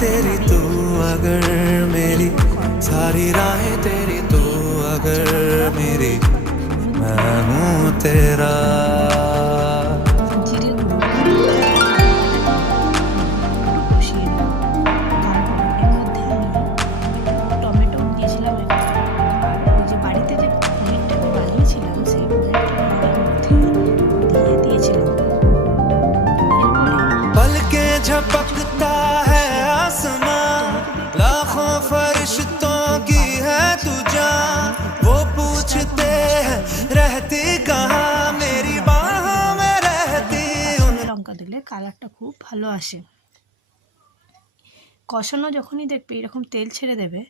तेरी तू अगर मेरी, सारी राहें तेरी तू अगर मेरी, मैं हूँ तेरा। জিরে গুঁড়ো একটু কষিয়ে নেব। তারপর এর মধ্যে আমি টমেটো দিয়েছিলাম একটা, ওই যে বাড়িতে যে পনিরটা আমি বানিয়েছিলাম সেই পনিরটা আমি এর মধ্যে দিয়ে দিয়েছিলাম। এরপরে पलके झपकता है आसमां, তোমাকে দেখে लाखों কালার করতে হবে কিন্তু फरिश्तों খুব की ভালো है লাগছে। तू जान, আমি वो এখানে এক্সট্রা কোনো पूछते মশলা हैं দিইনি, रहती জাস্ট कहाँ, কাশ্মীরি मेरी লঙ্কা बाहों দিলাম। में रहती এটাতে उन। কাশ্মীরি লঙ্কা দিলে কালারটা খুব ভালো আসে। কষানো যখনই দেখবে এরকম তেল ছেড়ে দেবে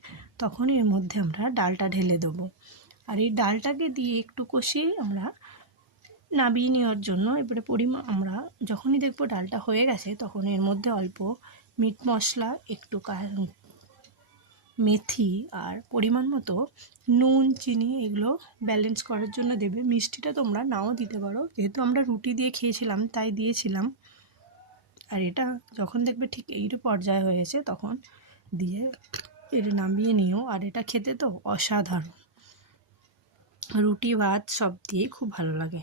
তখনই এর মধ্যে আমরা ডালটা ঢেলে দেবো। আর এই ডালটাকে দিয়ে একটু কষিয়ে আমরা নামিয়ে নেওয়ার জন্য এবারে আমরা যখনই দেখবো ডালটা হয়ে গেছে তখন এর মধ্যে অল্প মিট মশলা, একটু মেথি আর পরিমাণ মতো নুন চিনি এগুলো ব্যালেন্স করার জন্য দেবে। মিষ্টিটা তোমরা নাও দিতে পারো, যেহেতু আমরা রুটি দিয়ে খেয়েছিলাম তাই দিয়েছিলাম। আর এটা যখন দেখবে ঠিক এই পর্যায়ে হয়েছে তখন দিয়ে এটা নামিয়ে নিও। আর এটা খেতে তো অসাধারণ, রুটি ভাত সব দিয়ে খুব ভালো লাগে।